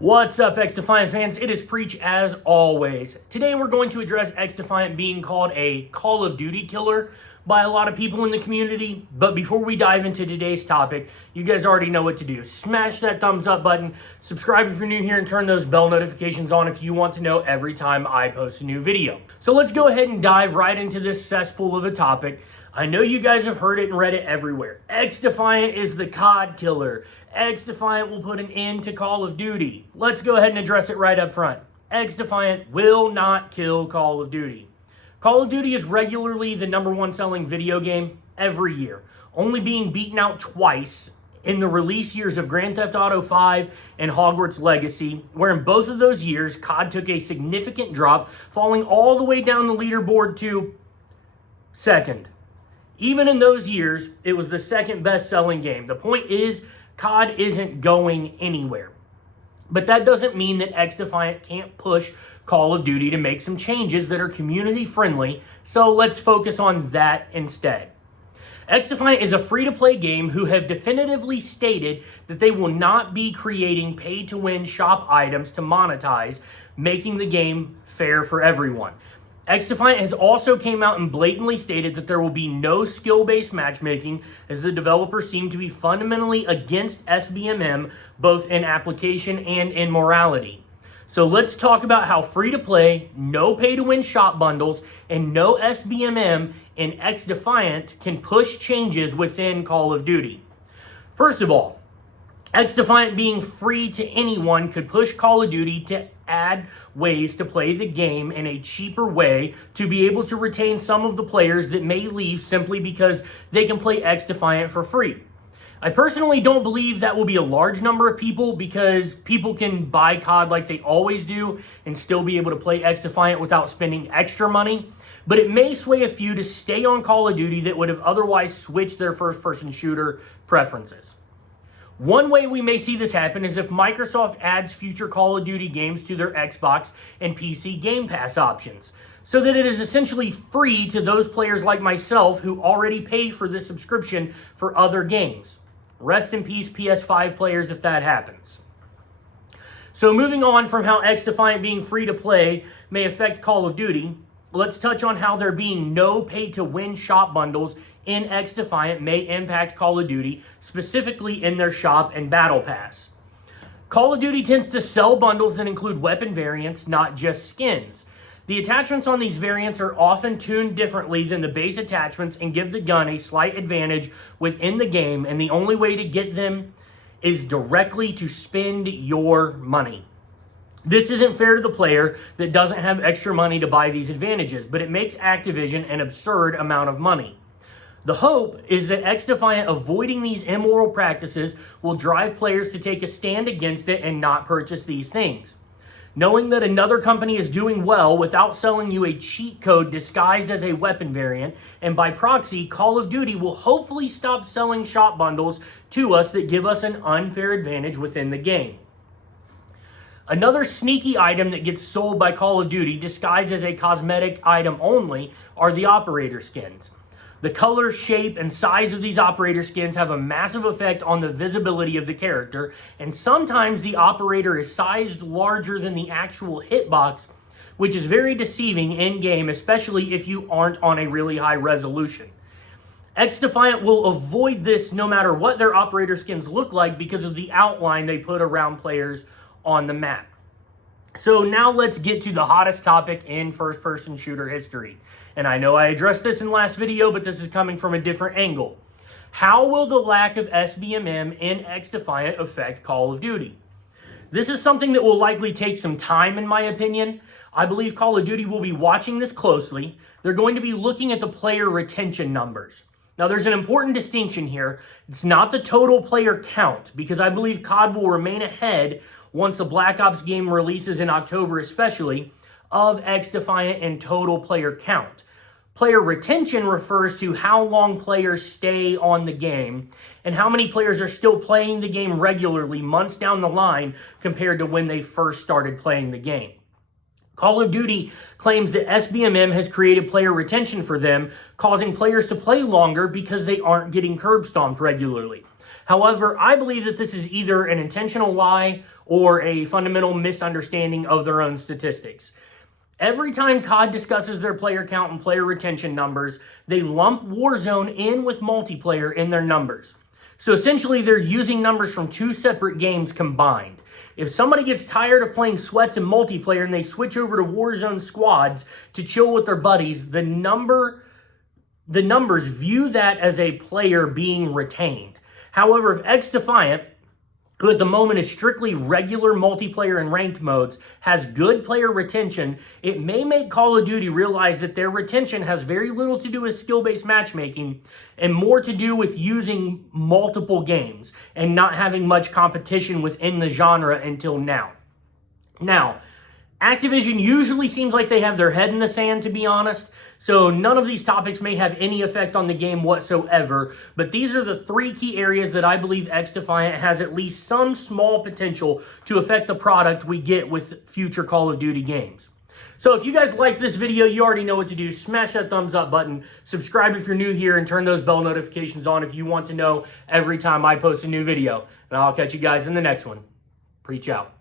What's up, XDefiant fans? It is Preach as always. Today we're going to address XDefiant being called a Call of Duty killer by a lot of people in the community. But before we dive into today's topic, you guys already know what to do. Smash that thumbs up button, subscribe if you're new here, and turn those bell notifications on if you want to know every time I post a new video. So let's go ahead and dive right into this cesspool of a topic. I know you guys have heard it and read it everywhere. XDefiant is the COD killer. XDefiant will put an end to Call of Duty. Let's go ahead and address it right up front. XDefiant will not kill Call of Duty. Call of Duty is regularly the #1 selling video game every year, only being beaten out twice in the release years of Grand Theft Auto 5 and Hogwarts Legacy, where in both of those years, COD took a significant drop, falling all the way down the leaderboard to second. Even in those years, it was the second best-selling game. The point is, COD isn't going anywhere. But that doesn't mean that XDefiant can't push Call of Duty to make some changes that are community-friendly, so let's focus on that instead. XDefiant is a free-to-play game who have definitively stated that they will not be creating pay-to-win shop items to monetize, making the game fair for everyone. XDefiant has also came out and blatantly stated that there will be no skill-based matchmaking, as the developers seem to be fundamentally against SBMM, both in application and in morality. So let's talk about how free-to-play, no pay-to-win shop bundles, and no SBMM in XDefiant can push changes within Call of Duty. First of all, XDefiant being free to anyone could push Call of Duty to add ways to play the game in a cheaper way to be able to retain some of the players that may leave simply because they can play XDefiant for free. I personally don't believe that will be a large number of people, because people can buy COD like they always do and still be able to play XDefiant without spending extra money. But it may sway a few to stay on Call of Duty that would have otherwise switched their first-person shooter preferences. One way we may see this happen is if Microsoft adds future Call of Duty games to their Xbox and PC Game Pass options, so that it is essentially free to those players like myself who already pay for this subscription for other games. Rest in peace, PS5 players, if that happens. So moving on from how XDefiant being free to play may affect Call of Duty, let's touch on how there being no pay-to-win shop bundles in XDefiant may impact Call of Duty, specifically in their shop and Battle Pass. Call of Duty tends to sell bundles that include weapon variants, not just skins. The attachments on these variants are often tuned differently than the base attachments and give the gun a slight advantage within the game, and the only way to get them is directly to spend your money. This isn't fair to the player that doesn't have extra money to buy these advantages, but it makes Activision an absurd amount of money. The hope is that XDefiant avoiding these immoral practices will drive players to take a stand against it and not purchase these things. Knowing that another company is doing well without selling you a cheat code disguised as a weapon variant, and by proxy, Call of Duty will hopefully stop selling shop bundles to us that give us an unfair advantage within the game. Another sneaky item that gets sold by Call of Duty disguised as a cosmetic item only are the operator skins. The color, shape, and size of these operator skins have a massive effect on the visibility of the character, and sometimes the operator is sized larger than the actual hitbox, which is very deceiving in-game, especially if you aren't on a really high resolution. XDefiant will avoid this no matter what their operator skins look like because of the outline they put around players on the map. So now let's get to the hottest topic in first-person shooter history. And I know I addressed this in last video, but this is coming from a different angle. How will the lack of SBMM in XDefiant affect Call of Duty? This is something that will likely take some time, in my opinion. I believe Call of Duty will be watching this closely. They're going to be looking at the player retention numbers. Now, there's an important distinction here. It's not the total player count, because I believe COD will remain ahead once the Black Ops game releases in October, especially, of XDefiant and total player count. Player retention refers to how long players stay on the game and how many players are still playing the game regularly months down the line compared to when they first started playing the game. Call of Duty claims that SBMM has created player retention for them, causing players to play longer because they aren't getting curb stomped regularly. However, I believe that this is either an intentional lie or a fundamental misunderstanding of their own statistics. Every time COD discusses their player count and player retention numbers, they lump Warzone in with multiplayer in their numbers. So essentially, they're using numbers from two separate games combined. If somebody gets tired of playing sweats and multiplayer and they switch over to Warzone squads to chill with their buddies, the numbers view that as a player being retained. However, if XDefiant, who at the moment is strictly regular multiplayer and ranked modes, has good player retention, it may make Call of Duty realize that their retention has very little to do with skill-based matchmaking and more to do with using multiple games and not having much competition within the genre until now. Now, Activision usually seems like they have their head in the sand, to be honest, so none of these topics may have any effect on the game whatsoever, but these are the three key areas that I believe XDefiant has at least some small potential to affect the product we get with future Call of Duty games. So if you guys like this video, you already know what to do. Smash that thumbs up button, subscribe if you're new here, and turn those bell notifications on if you want to know every time I post a new video. And I'll catch you guys in the next one. Preach out.